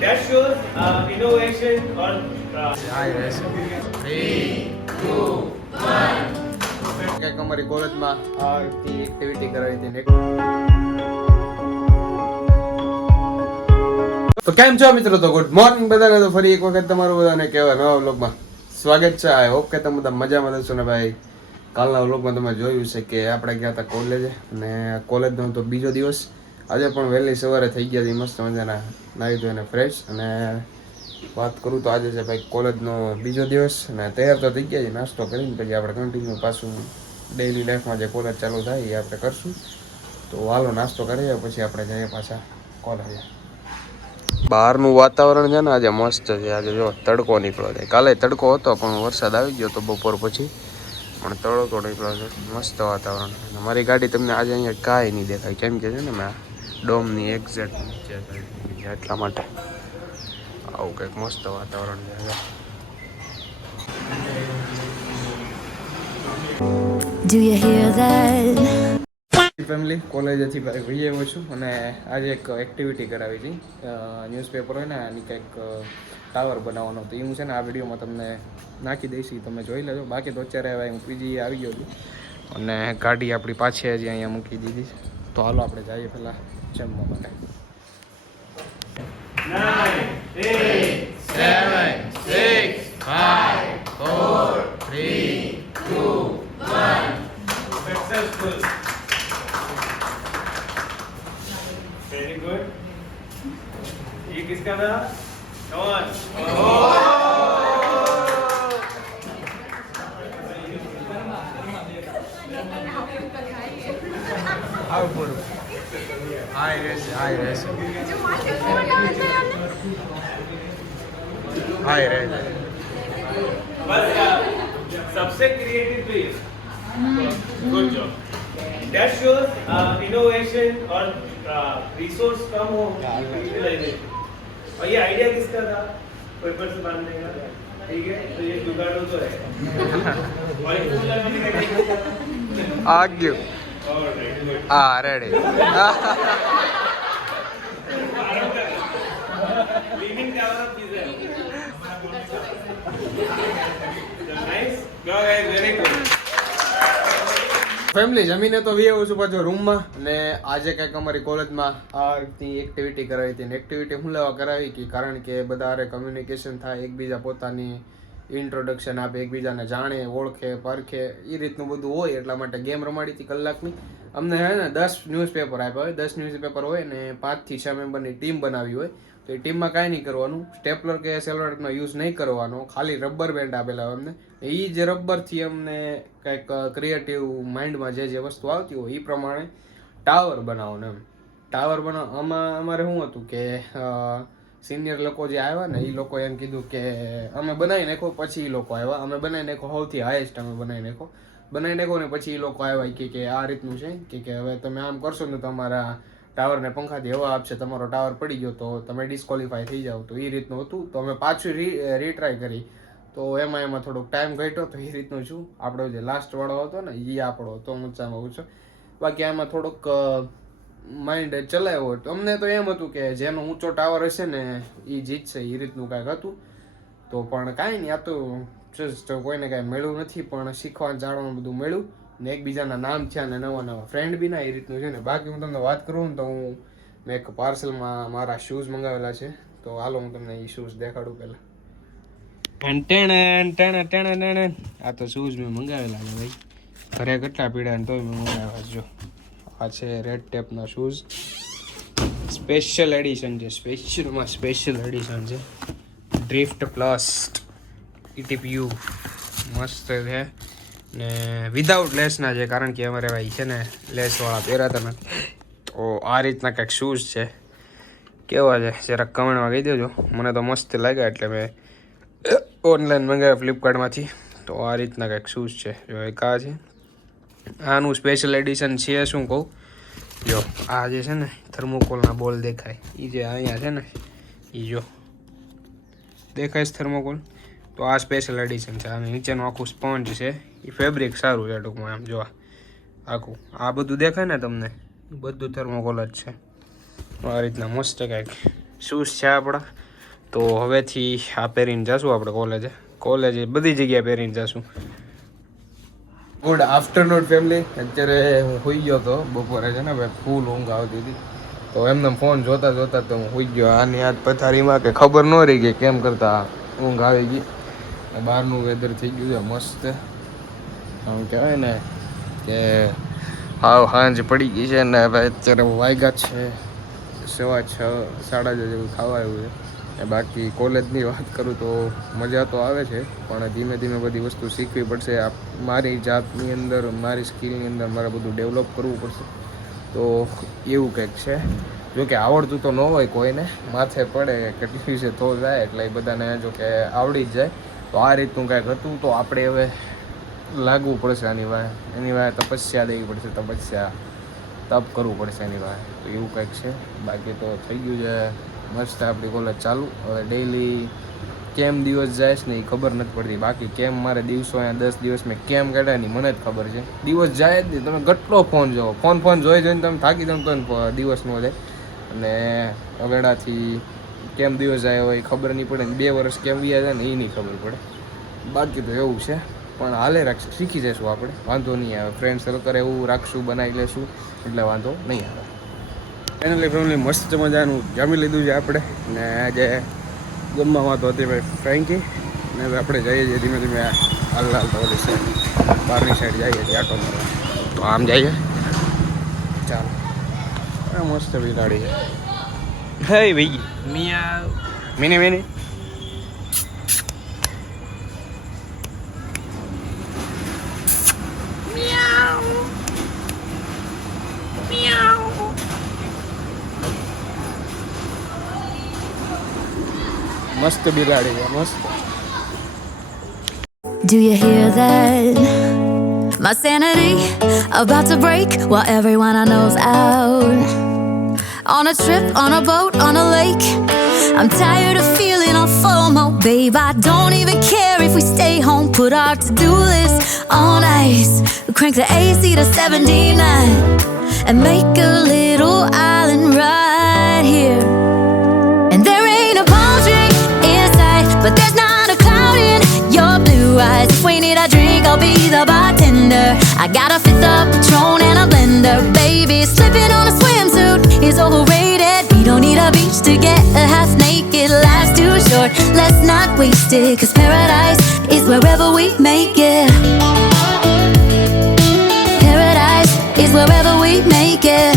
that shows innovation or હાય રહેશે 3 2 1 કંઈક અમારી કોલેજમાં આ રીતની એક્ટિવિટી કરાવી હતી. તો કેમ છો મિત્રો? તો ગુડ મોર્નિંગ બધાને. તો ફરી એક વખત તમારું બધાને કહેવા નવા વ્લોગમાં સ્વાગત છે. આઈ હોપ કે તમે બધા મજામાં હશો ને ભાઈ. કાલના વ્લોગમાં તમે જોયું છે કે આપણે ગયા હતા કોલેજે, અને કોલેજનો તો બીજો દિવસ. આજે પણ વહેલી સવારે થઈ ગયા હતી મસ્ત મજાના નાહી ધોઈને ફ્રેશ. અને વાત કરું તો આજે છે ભાઈ કોલેજનો બીજો દિવસ, અને તૈયાર તો થઈ ગયા છે. નાસ્તો કરીને પછી આપણે કન્ટિન્યુ પાછું ડેઈલી લાઈફમાં જે કોલેજ ચાલુ થાય એ આપણે કરશું. તો હાલો નાસ્તો કરીએ પછી આપણે જઈએ પાછા કોલેજે. બહારનું વાતાવરણ છે ને આજે મસ્ત છે. આજે જો તડકો નીકળ્યો છે. કાલે તડકો હતો પણ વરસાદ આવી ગયો તો બપોર પછી, પણ તડકો નીકળ્યો છે. મસ્ત વાતાવરણ. મારી ગાડી તમને આજે અહીંયા કાંઈ નહીં દેખાય, કેમ કે છે ને મેં ડોમની એક્ઝેક્ટ નીચે એટલા માટે. આવું કંઈક મસ્ત વાતાવરણ છે. Do you hear that? Family કોલેજેથી ભાઈ ભાઈ આવ્યો છું, અને આજે એક એક્ટિવિટી કરાવી હતી. ન્યૂઝપેપર હોય ને એની કંઈક ટાવર બનાવવાનો હતો. એ હું છે ને આ વિડીયોમાં તમને નાખી દઈશ, તમે જોઈ લેજો. બાકી તો અત્યારે હવે હું પીજી આવી ગયો છું, અને ગાડી આપણી પાછી હજી અહીંયા મૂકી દીધી. તો હાલો આપણે જઈએ પહેલાં જમવા માટે. 9, 8, 7, 6, 5, 4, 3, 2, 1. Successful. Very good. ये किसका था? Come on. આવું પડું. હાય રહેશે, હાય રહેશે, હાય રહેશે. बस यार, सबसे क्रिएटिव तो ये. Good job. That shows innovation और रिसोर्स कम हो यूटिलाइजेशन. और ये आइडिया किसका था? पेपर से बांधने का. ठीक है, तो ये जुगाड़ू तो है. और ये फूल लगाने का क्या था? આ ગયું. Alright, good. હા ready. Leaning tower of Pisa. Nice. Go guys, very good. Family જમીને તો વી આવું છું પાછો રૂમમાં. અને આજે કંઈક અમારી કોલેજમાં આ રીતની એક્ટિવિટી કરાવી હતી. અને એક્ટિવિટી હું લેવા કરાવી કે કારણ કે બધા હારે કમ્યુનિકેશન થાય, એકબીજા પોતાની ઇન્ટ્રોડક્શન આપે, એકબીજાને જાણે, ઓળખે, પરખે, એ રીતનું બધું હોય. એટલા માટે ગેમ રમાડી હતી કલાકની. અમને હે ને 10 ન્યૂઝપેપર આપ્યા હોય. 10 ન્યૂઝપેપર હોય ને 5 થી 6 મેમ્બરની ટીમ બનાવી હોય. તો એ ટીમમાં કાંઈ નહીં કરવાનું, સ્ટેપલર કે સેલોટેપનો યુઝ નહીં કરવાનો, ખાલી રબર બેન્ડ આપેલા હોય અમને. એ જે રબરથી અમને કંઈક ક્રિએટિવ માઇન્ડમાં જે વસ્તુ આવતી હોય એ પ્રમાણે ટાવર બનાવવાનો એમ. ટાવર બનાવ આમાં અમારે શું હતું કે સિનિયર લોકો જે આવ્યા ને એ લોકો એમ કીધું કે અમે બનાવી નાખો. પછી એ લોકો આવ્યા, અમે બનાવી નાખો, સૌથી હાઈએસ્ટ અમે બનાવી નાખો ને પછી એ લોકો આવ્યા કે આ રીતનું છે કે હવે તમે આમ કરશો ને તમારા ટાવરને પંખાથી હવા આપશે, તમારો ટાવર પડી ગયો તો તમે ડિસ્કોલિફાય થઈ જાઓ. તો એ રીતનું હતું. તો અમે પાછું રીટ્રાય કરી. તો એમાં થોડોક ટાઈમ ઘટ્યો. તો એ રીતનું છું. આપણો જે લાસ્ટ વાળો હતો ને એ આપણો હતો ઊંચામાં ઊંચો. બાકી આમાં થોડોક માઇન્ડ ચલાવ્યો હોય. તો અમને તો એમ હતું કે જેનો ઊંચો ટાવર હશે ને એ જીતશે, એ રીતનું કાંઈક હતું. તો પણ કાંઈ નહીં, આ તો જસ્ટ કોઈને કાંઈ મળ્યું નથી, પણ શીખવાનું જાણવાનું બધું મળ્યું. ને એકબીજાના નામ થયા ને નવા નવા ફ્રેન્ડ બી ના, એ રીતનું છે ને. બાકી હું તમને વાત કરું ને તો મેં એક પાર્સલમાં મારા શૂઝ મંગાવેલા છે. તો હાલો હું તમને એ શૂઝ દેખાડું પહેલાં. આ તો શૂઝ મેં મંગાવેલા છે ભાઈ. ઘરે કેટલા પીડા ને તોય મેં મંગાવ્યા છે. જો આ છે રેડ ટેપના શૂઝ. સ્પેશિયલ એડિશન છે, સ્પેશિયલ એડિશન છે. ડ્રિફ્ટ પ્લસ ETPU મસ્ત છે. ને વિધાઉટ લેસના છે, કારણ કે અમારે ભાઈ છે ને લેસવાળા પહેરાતા નથી. તો આ રીતના કંઈક શૂઝ છે. કેવા છે જરાક કમેન્ટમાં કહી દેજો. મને તો મસ્ત લાગ્યા એટલે મેં ઓનલાઈન મંગાવ્યા ફ્લિપકાર્ટમાંથી. તો આ રીતના કંઈક શૂઝ છે. જો એક આ છે, આનું સ્પેશિયલ એડિશન છે. શું કહું, જો આ જે છે ને થર્મોકોલના બોલ દેખાય, એ જે અહીંયા છે ને એ જો દેખાય છે થર્મોકોલ. તો આ સ્પેશિયલ એડિશન છે. અને નીચેનું આખું સ્પોન્જ છે. એ ફેબ્રિક સારું છે ટૂંકમાં એમ. જો આખું આ બધું દેખાય ને તમને, બધું થર્મોકોલ જ છે. આ રીતના મસ્ત કંઈક શૂઝ છે આપણા. તો હવેથી આ પહેરીને જશું આપણે કોલેજે બધી જગ્યાએ પહેરીને જશું. Good afternoon family. અત્યારે હું સૂઈ ગયો હતો બપોરે છે ને ભાઈ, ફૂલ ઊંઘ આવતી હતી. તો એમને ફોન જોતા જોતા તો હું સૂઈ ગયો. આની યાદ પથારીમાં કે ખબર ન રહી કે કેમ કરતા ઊંઘ આવી ગઈ. બહારનું વેધર થઈ ગયું છે મસ્ત. આમ કહેવાય ને કે હાવ સાંજ પડી ગઈ છે ને હવે અત્યારે વાગ્યા છે 6:30 6:30 જેવું ખાવા આવ્યું છે. બાકી કોલેજની વાત કરું તો મજા તો આવે છે, પણ ધીમે ધીમે બધી વસ્તુ શીખવી પડશે. મારી જાતની અંદર, મારી સ્કિલની અંદર મારે બધું ડેવલપ કરવું પડશે. તો એવું કંઈક છે. જો કે આવડતું તો ન હોય કોઈને, માથે પડે કેટલી છે તો જાય, એટલે એ બધાને જો કે આવડી જ જાય. તો આ રીતનું કાંઈક હતું. તો આપણે હવે લાગવું પડશે એની વાય તપસ્યા દેવી પડશે, તપ કરવું પડશે એની વાય. તો એવું કંઈક છે. બાકી તો થઈ ગયું છે મસ્ત આપણી કોલેજ ચાલુ. હવે ડેઈલી કેમ દિવસ જાય છે ને એ ખબર નથી પડતી. બાકી કેમ મારે દિવસો અહીંયા 10 દિવસ મેં કેમ કાઢ્યા નહીં મને જ ખબર છે. દિવસ જાય જ નહીં. તમે કેટલો ફોન જોવો, ફોન જોઈને તમે થાકી જાવ તો દિવસ ન જાય. અને અવેડાથી કેમ દિવસ જાય હોય ખબર નહીં પડે ને 2 વર્ષ કેમ વ્યા જાય ને એ નહીં ખબર પડે. બાકી તો એવું છે, પણ હાલે રાખશે, શીખી જઈશું આપણે, વાંધો નહીં આવે. ફ્રેન્ડ સર્કલ એવું રાખશું, બનાવી લેશું એટલે વાંધો નહીં આવે. ફેમિલી મસ્ત મજાનું જમી લીધું છે આપણે. ને આજે જમવામાં તો હતી ભાઈ ફ્રેન્કી. ને હવે આપણે જઈએ છીએ ધીમે ધીમે હાલ તો ઓલી સાઈડ, બહારની સાઈડ જઈએ છીએ આટો મારવા. તો આમ જઈએ, ચાલો. મસ્ત બિલાડી છે. હે ભાઈ મિયા મિની મસ્ત બિલાડી છે, મસ્ત. Do you hear that? My sanity about to break while everyone I know's out. On a trip, on a boat, on a lake. I'm tired of feeling all FOMO, babe. I don't even care if we stay home. Put our to-do list on ice. Crank the AC to 79 and make a little island right here. And there ain't a palm tree in sight, but there's not a cloud in your blue eyes. If we need a drink, I'll be the bartender. I got a 5th of Patron and a blender, baby. Slipping on a swimsuit is overrated. We don't need a beach to get a half naked. Life's too short, let's not waste it. 'Cause paradise is wherever we make it. Paradise is wherever we make it.